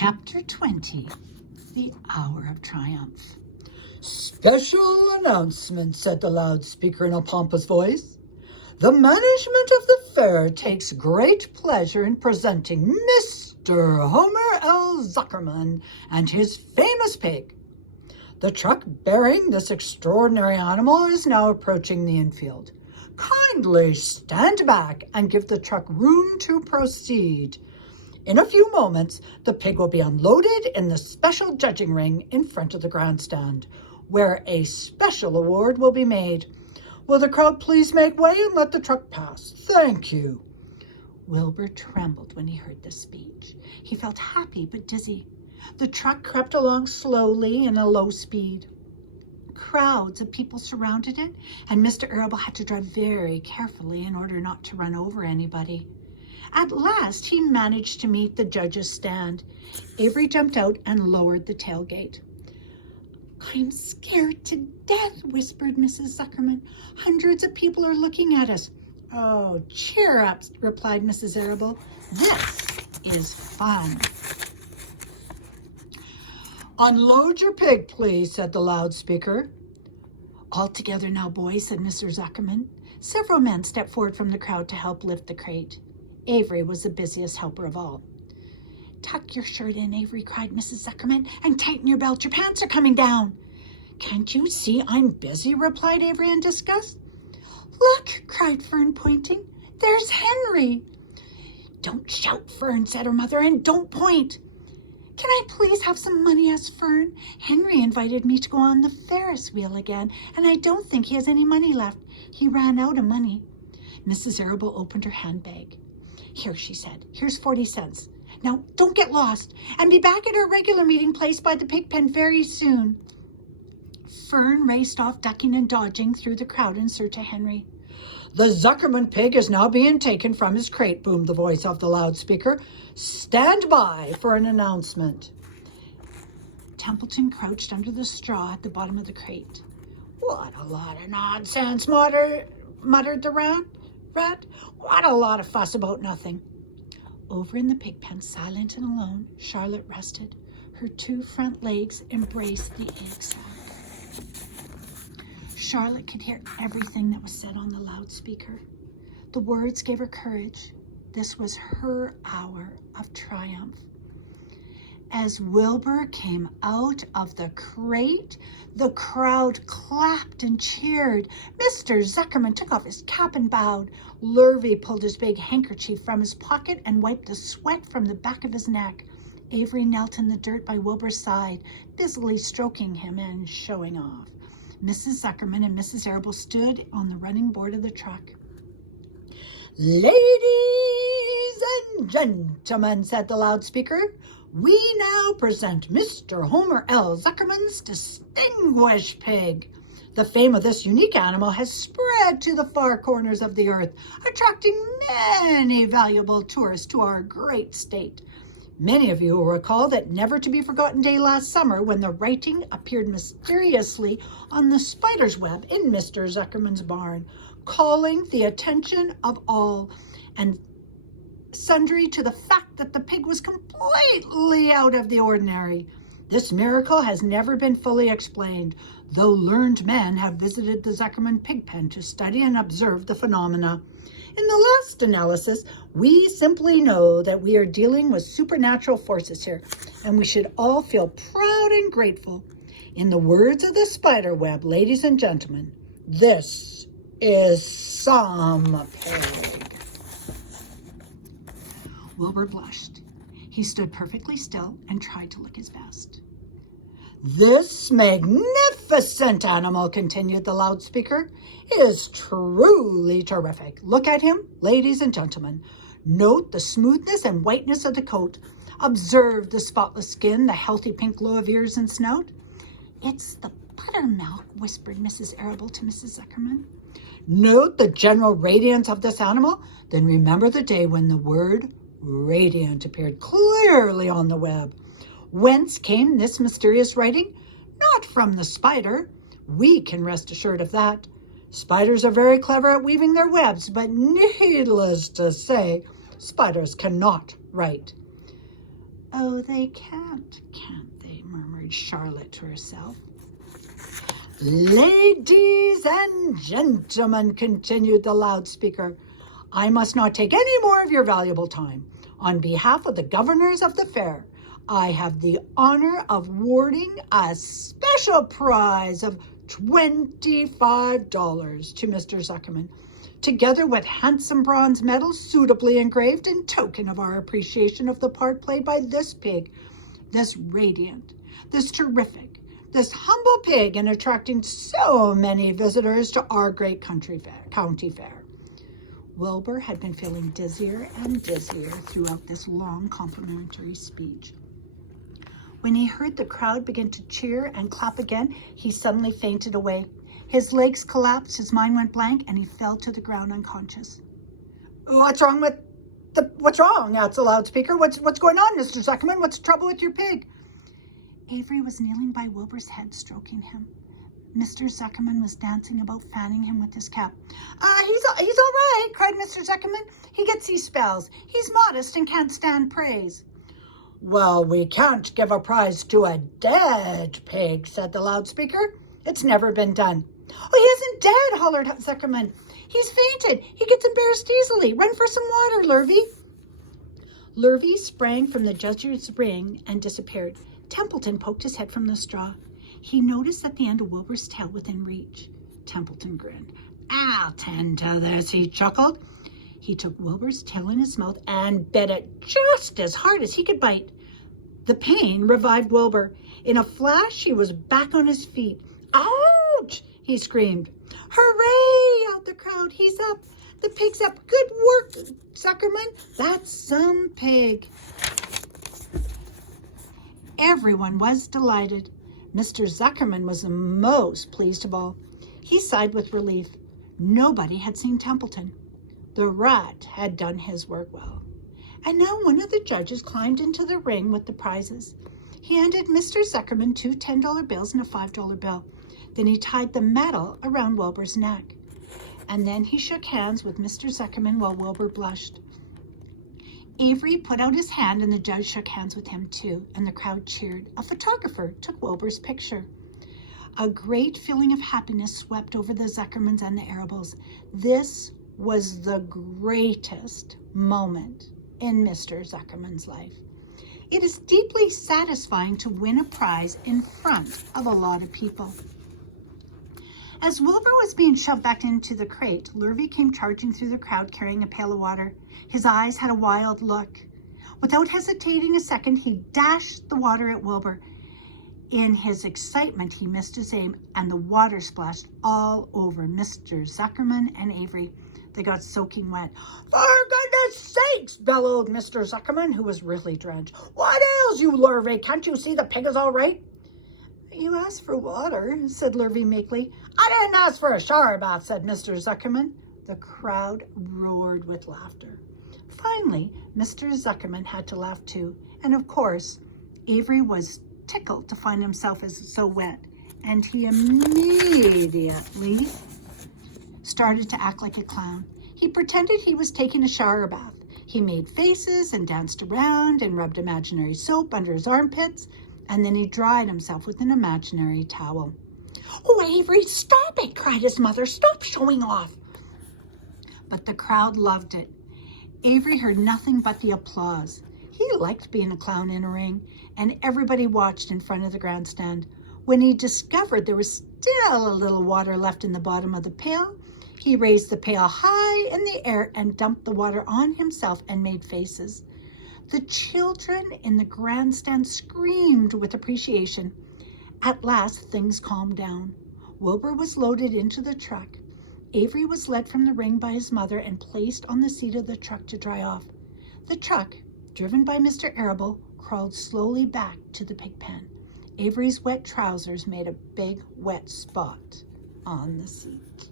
Chapter 20, The Hour of Triumph. "Special announcement," said the loudspeaker in a pompous voice. "The management of the fair takes great pleasure in presenting Mr. Homer L. Zuckerman and his famous pig. The truck bearing this extraordinary animal is now approaching the infield. Kindly stand back and give the truck room to proceed. In a few moments, the pig will be unloaded in the special judging ring in front of the grandstand, where a special award will be made. Will the crowd please make way and let the truck pass? Thank you." Wilbur trembled when he heard this speech. He felt happy but dizzy. The truck crept along slowly in a low speed. Crowds of people surrounded it, and Mr. Arable had to drive very carefully in order not to run over anybody. At last, he managed to meet the judge's stand. Avery jumped out and lowered the tailgate. "I'm scared to death," whispered Mrs. Zuckerman. "Hundreds of people are looking at us." "Oh, cheer up," replied Mrs. Arable. "This is fun." "Unload your pig, please," said the loudspeaker. "All together now, boys," said Mr. Zuckerman. Several men stepped forward from the crowd to help lift the crate. Avery was the busiest helper of all. "Tuck your shirt in, Avery," cried Mrs. Zuckerman, "and tighten your belt. Your pants are coming down." "Can't you see I'm busy?" replied Avery in disgust. "Look," cried Fern, pointing. "There's Henry." "Don't shout, Fern," said her mother, "and don't point." "Can I please have some money?" asked Fern. "Henry invited me to go on the Ferris wheel again, and I don't think he has any money left. He ran out of money." Mrs. Arable opened her handbag. "Here," she said, "here's 40 cents. Now, don't get lost, and be back at our regular meeting place by the pig pen very soon." Fern raced off, ducking and dodging through the crowd in search of Henry. "The Zuckerman pig is now being taken from his crate," boomed the voice of the loudspeaker. "Stand by for an announcement." Templeton crouched under the straw at the bottom of the crate. "What a lot of nonsense," muttered the rat. "What a lot of fuss about nothing." Over in the pig pen, silent and alone, Charlotte rested. Her 2 front legs embraced the egg sack. Charlotte could hear everything that was said on the loudspeaker. The words gave her courage. This was her hour of triumph. As Wilbur came out of the crate, the crowd clapped and cheered. Mr. Zuckerman took off his cap and bowed. Lurvy pulled his big handkerchief from his pocket and wiped the sweat from the back of his neck. Avery knelt in the dirt by Wilbur's side, busily stroking him and showing off. Mrs. Zuckerman and Mrs. Arable stood on the running board of the truck. "Ladies and gentlemen," said the loudspeaker, "we now present Mr. Homer L. Zuckerman's distinguished pig. The fame of this unique animal has spread to the far corners of the earth, attracting many valuable tourists to our great state. Many of you will recall that never-to-be-forgotten day last summer when the writing appeared mysteriously on the spider's web in Mr. Zuckerman's barn, calling the attention of all and sundry to the fact that the pig was completely out of the ordinary. This miracle has never been fully explained, though learned men have visited the Zuckerman pig pen to study and observe the phenomena. In the last analysis, we simply know that we are dealing with supernatural forces here, and we should all feel proud and grateful. In the words of the spider web, ladies and gentlemen, this is some pig." Wilbur blushed. He stood perfectly still and tried to look his best. "This magnificent animal," continued the loudspeaker, "is truly terrific. Look at him, ladies and gentlemen. Note the smoothness and whiteness of the coat. Observe the spotless skin, the healthy pink glow of ears and snout." "It's the buttermilk," whispered Mrs. Arable to Mrs. Zuckerman. "Note the general radiance of this animal. Then remember the day when the word radiant appeared clearly on the web. Whence came this mysterious writing? Not from the spider. We can rest assured of that. Spiders are very clever at weaving their webs, but needless to say, spiders cannot write." "Oh, Oh, they can't they? Murmured Charlotte to herself. Ladies and gentlemen, continued the loudspeaker, I must not take any more of your valuable time. On behalf of the governors of the fair, I have the honor of awarding a special prize of $25 to Mr. Zuckerman, together with handsome bronze medals suitably engraved in token of our appreciation of the part played by this pig, this radiant, this terrific, this humble pig in attracting so many visitors to our great county fair. Wilbur had been feeling dizzier and dizzier throughout this long complimentary speech. When he heard the crowd begin to cheer and clap again, he suddenly fainted away. His legs collapsed, his mind went blank, and he fell to the ground unconscious. What's wrong? That's the loudspeaker. What's going on, Mr. Zuckerman? What's the trouble with your pig? Avery was kneeling by Wilbur's head, stroking him. Mr. Zuckerman was dancing about, fanning him with his cap. He's all right, cried Mr. Zuckerman. He gets these spells. He's modest and can't stand praise. Well, we can't give a prize to a dead pig, said the loudspeaker. It's never been done. Oh, he isn't dead, hollered Zuckerman. He's fainted. He gets embarrassed easily. Run for some water, Lurvy. Lurvy sprang from the judge's ring and disappeared. Templeton poked his head from the straw. He noticed at the end of Wilbur's tail within reach. Templeton grinned. I'll tend to this, he chuckled. He took Wilbur's tail in his mouth and bit it just as hard as he could bite. The pain revived Wilbur. In a flash, he was back on his feet. Ouch! He screamed. Hooray! Yelled the crowd. He's up. The pig's up. Good work, Zuckerman. That's some pig. Everyone was delighted. Mr. Zuckerman was the most pleased of all. He sighed with relief. Nobody had seen Templeton. The rat had done his work well. And now one of the judges climbed into the ring with the prizes. He handed Mr. Zuckerman 2 $10 bills and a $5 bill. Then he tied the medal around Wilbur's neck. And then he shook hands with Mr. Zuckerman while Wilbur blushed. Avery put out his hand and the judge shook hands with him too, and the crowd cheered. A photographer took Wilbur's picture. A great feeling of happiness swept over the Zuckermans and the Arables. This was the greatest moment in Mr. Zuckerman's life. It is deeply satisfying to win a prize in front of a lot of people. As Wilbur was being shoved back into the crate, Lurvy came charging through the crowd carrying a pail of water. His eyes had a wild look. Without hesitating a second, he dashed the water at Wilbur. In his excitement, he missed his aim, and the water splashed all over Mr. Zuckerman and Avery. They got soaking wet. For goodness sakes, bellowed Mr. Zuckerman, who was really drenched. What ails you, Lurvy? Can't you see the pig is all right? You asked for water, said Lurvy meekly. I didn't ask for a shower bath, said Mr. Zuckerman. The crowd roared with laughter. Finally, Mr. Zuckerman had to laugh too. And of course, Avery was tickled to find himself so wet. And he immediately started to act like a clown. He pretended he was taking a shower bath. He made faces and danced around and rubbed imaginary soap under his armpits. And then he dried himself with an imaginary towel. Oh, Avery, stop it, cried his mother. Stop showing off. But the crowd loved it. Avery heard nothing but the applause. He liked being a clown in a ring, and everybody watched in front of the grandstand. When he discovered there was still a little water left in the bottom of the pail, he raised the pail high in the air and dumped the water on himself and made faces. The children in the grandstand screamed with appreciation. At last, things calmed down. Wilbur was loaded into the truck. Avery was led from the ring by his mother and placed on the seat of the truck to dry off. The truck, driven by Mr. Arable, crawled slowly back to the pig pen. Avery's wet trousers made a big wet spot on the seat.